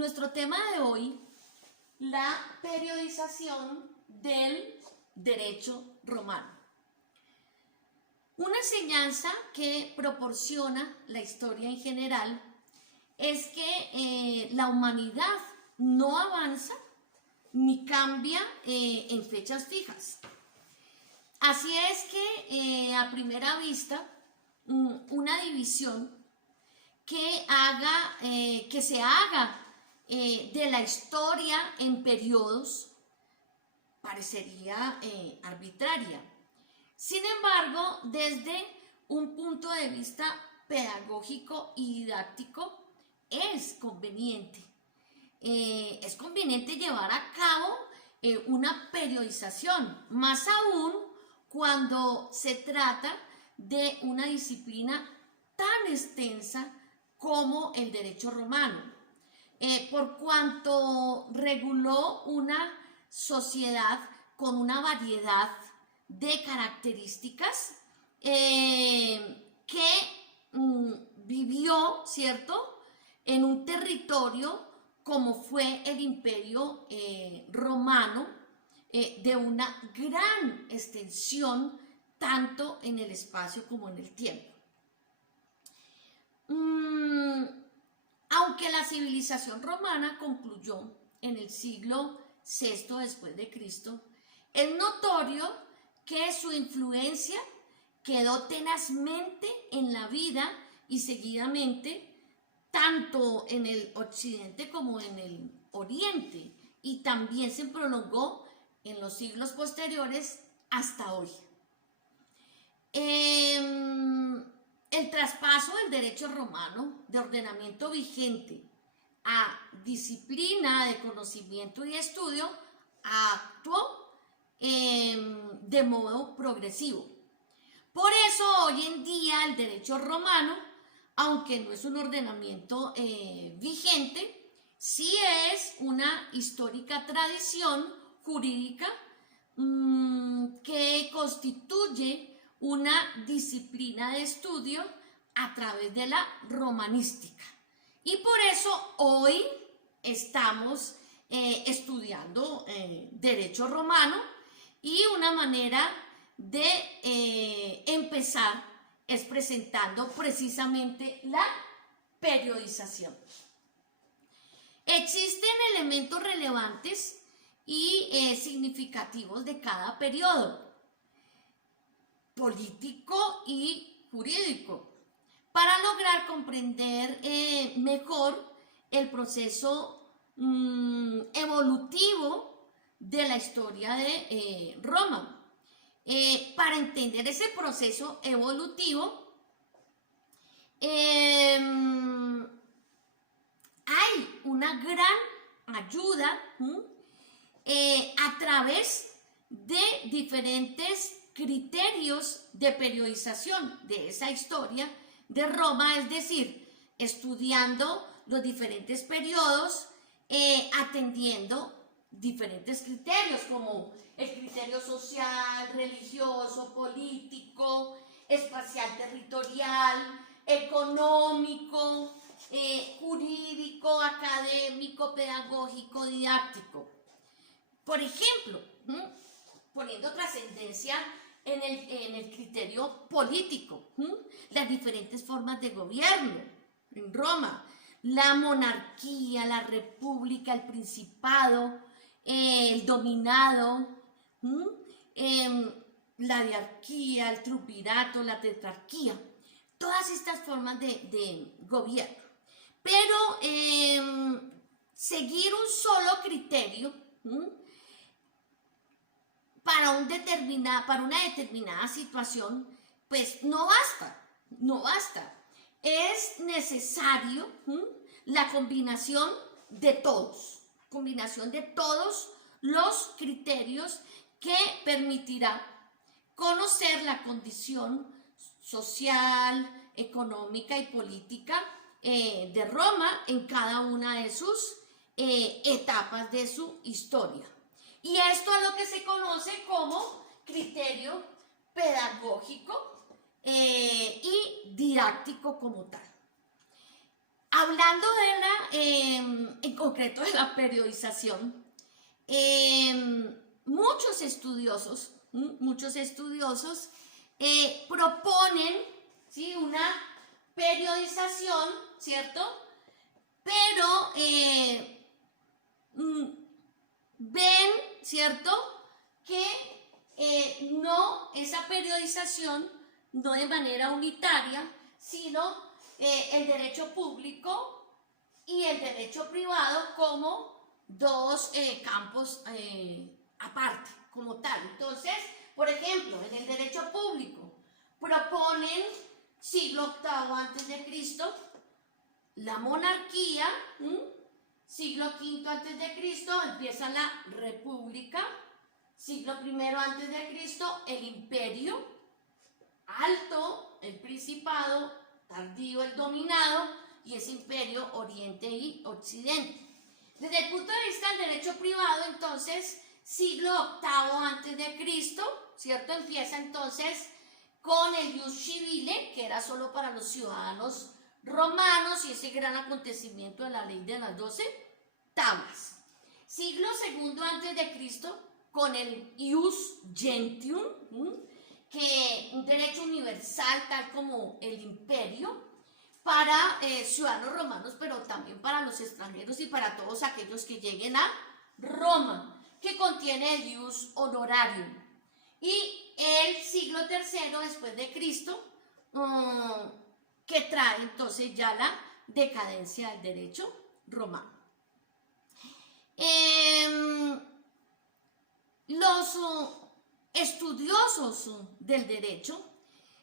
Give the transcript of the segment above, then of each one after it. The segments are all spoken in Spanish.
Nuestro tema de hoy, la periodización del derecho romano. Una enseñanza que proporciona la historia en general es que la humanidad no avanza ni cambia en fechas fijas. Así es que a primera vista, una división que se haga de la historia en periodos parecería arbitraria. Sin embargo, desde un punto de vista pedagógico y didáctico, es conveniente llevar a cabo una periodización, más aún cuando se trata de una disciplina tan extensa como el derecho romano, por cuanto reguló una sociedad con una variedad de características que vivió, ¿cierto?, en un territorio como fue el Imperio Romano, de una gran extensión tanto en el espacio como en el tiempo. Aunque la civilización romana concluyó en el siglo VI después de Cristo, es notorio que su influencia quedó tenazmente en la vida y seguidamente tanto en el occidente como en el oriente, y también se prolongó en los siglos posteriores hasta hoy. El traspaso del derecho romano de ordenamiento vigente a disciplina de conocimiento y estudio actuó de modo progresivo. Por eso hoy en día el derecho romano, aunque no es un ordenamiento vigente, sí es una histórica tradición jurídica que constituye una disciplina de estudio a través de la romanística. Y por eso hoy estamos estudiando derecho romano, y una manera de empezar es presentando precisamente la periodización. Existen elementos relevantes y significativos de cada periodo, político y jurídico, para lograr comprender mejor el proceso evolutivo de la historia de Roma. Para entender ese proceso evolutivo, hay una gran ayuda a través de diferentes criterios de periodización de esa historia de Roma, es decir, estudiando los diferentes periodos, atendiendo diferentes criterios como el criterio social, religioso, político, espacial, territorial, económico, jurídico, académico, pedagógico, didáctico. Por ejemplo, poniendo trascendencia en el criterio político, las diferentes formas de gobierno en Roma, la monarquía, la república, el principado, el dominado, la diarquía, el triunvirato, la tetrarquía, todas estas formas de gobierno. Pero seguir un solo criterio para una determinada situación, pues no basta. Es necesario la combinación de todos los criterios que permitirá conocer la condición social, económica y política de Roma en cada una de sus etapas de su historia. Y esto es lo que se conoce como criterio pedagógico y didáctico como tal. Hablando en concreto de la periodización, muchos estudiosos proponen, ¿sí?, una periodización, ¿cierto? Pero ven, ¿cierto?, que no, esa periodización no de manera unitaria, sino el derecho público y el derecho privado como dos campos aparte, como tal. Entonces, por ejemplo, en el derecho público proponen siglo VIII antes de Cristo, la monarquía, siglo V antes de Cristo, empieza la república, siglo I antes de Cristo, el imperio, alto, el principado, tardío, el dominado, y ese imperio, Oriente y Occidente. Desde el punto de vista del derecho privado, entonces, siglo VIII antes de Cristo, ¿cierto? Empieza entonces con el Ius Civile, que era solo para los ciudadanos romanos, y ese gran acontecimiento de la ley de las 12 tablas. Siglo II antes de Cristo, con el Ius Gentium, que un derecho universal tal como el imperio para ciudadanos romanos, pero también para los extranjeros y para todos aquellos que lleguen a Roma, que contiene el Ius Honorarium. Y el siglo III después de Cristo, que trae entonces ya la decadencia del derecho romano. Los estudiosos del derecho,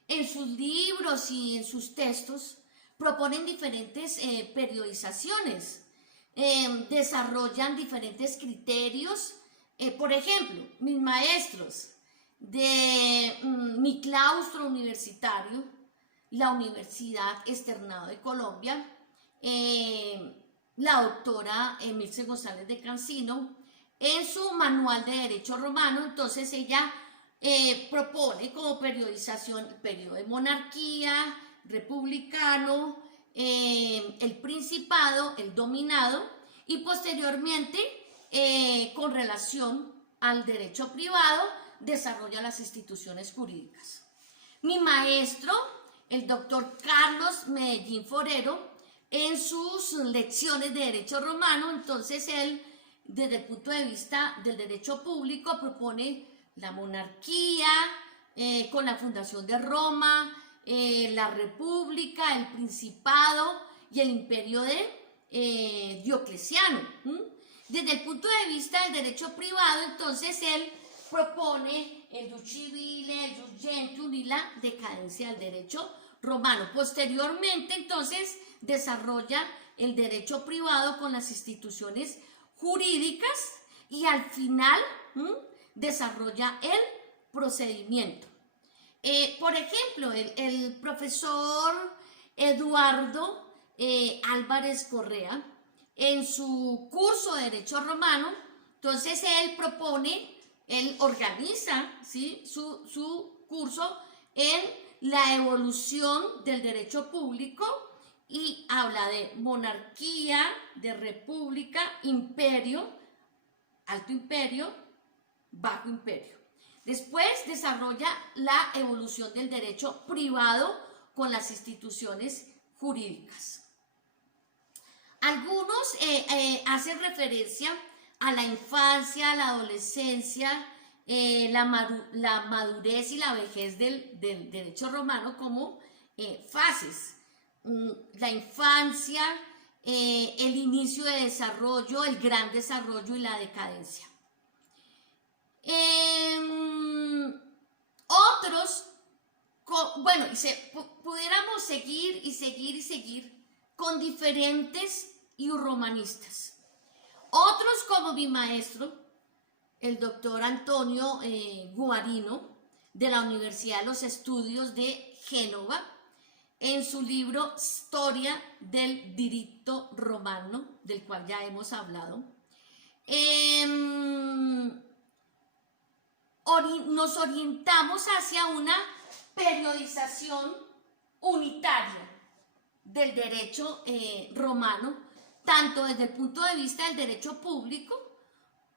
en sus libros y en sus textos, proponen diferentes periodizaciones, desarrollan diferentes criterios. Por ejemplo, mis maestros de mi claustro universitario, la Universidad Externado de Colombia, la doctora Emilce González de Cancino, en su manual de Derecho Romano, entonces ella propone como periodización el periodo de monarquía, republicano, el principado, el dominado, y posteriormente, con relación al derecho privado, desarrolla las instituciones jurídicas. Mi maestro, el doctor Carlos Medellín Forero, en sus lecciones de Derecho Romano, entonces él, desde el punto de vista del derecho público, propone la monarquía con la fundación de Roma, la república, el principado y el imperio de Diocleciano. Desde el punto de vista del derecho privado, entonces él propone el Ius Civile, el Ius Gentium y la decadencia del derecho romano. Posteriormente, entonces, desarrolla el derecho privado con las instituciones jurídicas y al final desarrolla el procedimiento. Por ejemplo, el profesor Eduardo Álvarez Correa, en su curso de Derecho Romano, entonces él propone, él organiza, ¿sí?, su curso en la evolución del derecho público y habla de monarquía, de república, imperio, alto imperio, bajo imperio. Después desarrolla la evolución del derecho privado con las instituciones jurídicas. Algunos hacen referencia a la infancia, la adolescencia, la madurez y la vejez del derecho romano como fases. La infancia, el inicio de desarrollo, el gran desarrollo y la decadencia. Otros, bueno, pudiéramos seguir con diferentes iurromanistas. Otros, como mi maestro, el doctor Antonio Guarino, de la Universidad de los Estudios de Génova, en su libro Historia del Diritto Romano, del cual ya hemos hablado, nos orientamos hacia una periodización unitaria del derecho romano, tanto desde el punto de vista del derecho público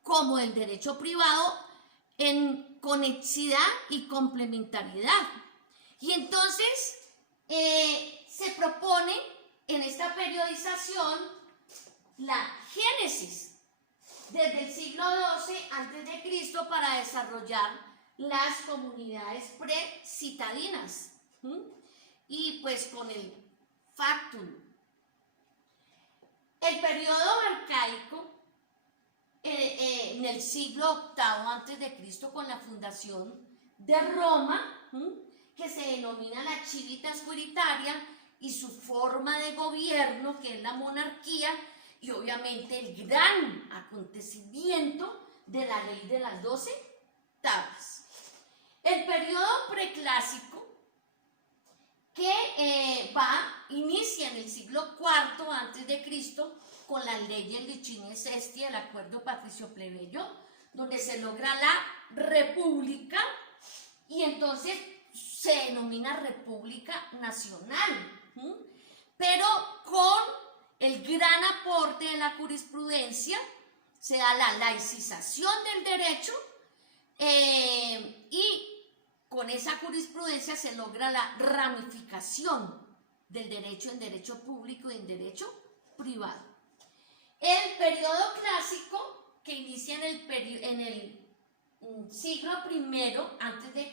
como del derecho privado, en conexidad y complementariedad. Y entonces se propone en esta periodización la génesis desde el siglo XII a.C. para desarrollar las comunidades precitadinas. Y pues con el factum. El periodo arcaico en el siglo VIII a.C. con la fundación de Roma, que se denomina la Civitas Quiritaria, y su forma de gobierno, que es la monarquía, y obviamente el gran acontecimiento de la ley de las 12 tablas. El periodo preclásico, que inicia en el siglo IV a.C. con las leyes Licinius Sesti, el acuerdo patricio-plebeyo, donde se logra la república, y entonces se denomina República Nacional, pero con el gran aporte de la jurisprudencia se da la laicización del derecho, y con esa jurisprudencia se logra la ramificación del derecho en derecho público y en derecho privado. El periodo clásico, que inicia en el siglo I a.C.,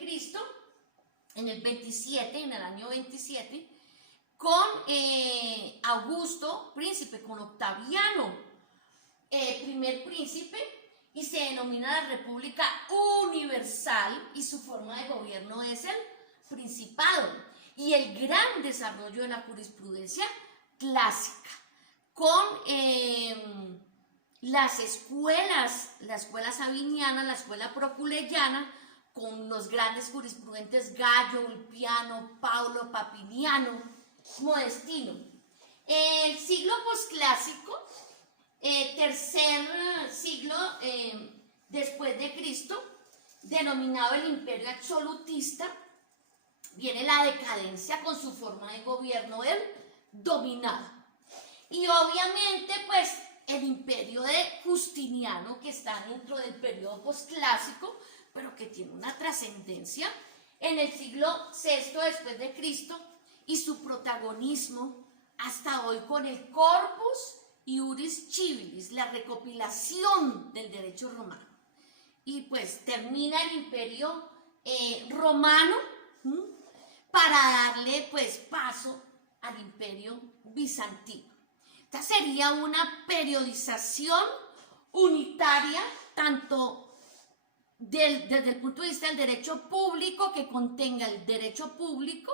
en el 27, en el año 27, con Augusto, príncipe, con Octaviano, primer príncipe, y se denomina la República Universal, y su forma de gobierno es el Principado, y el gran desarrollo de la jurisprudencia clásica, con las escuelas, la escuela sabiniana, la escuela proculeyana, con los grandes jurisprudentes Gallo, Ulpiano, Paulo, Papiniano, Modestino. El siglo posclásico, tercer siglo después de Cristo, denominado el Imperio Absolutista, viene la decadencia con su forma de gobierno del dominado. Y obviamente, pues, el imperio de Justiniano, que está dentro del periodo posclásico, pero que tiene una trascendencia en el siglo VI después de Cristo, y su protagonismo hasta hoy con el Corpus Iuris Civilis, la recopilación del derecho romano. Y pues termina el imperio romano, para darle pues paso al imperio bizantino. Esta sería una periodización unitaria, tanto desde el punto de vista del derecho público, que contenga el derecho público,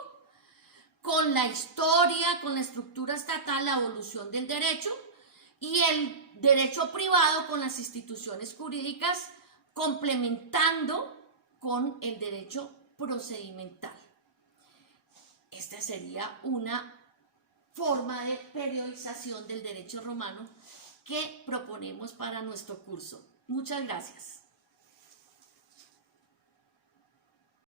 con la historia, con la estructura estatal, la evolución del derecho, y el derecho privado con las instituciones jurídicas, complementando con el derecho procedimental. Esta sería una forma de periodización del derecho romano que proponemos para nuestro curso. Muchas gracias.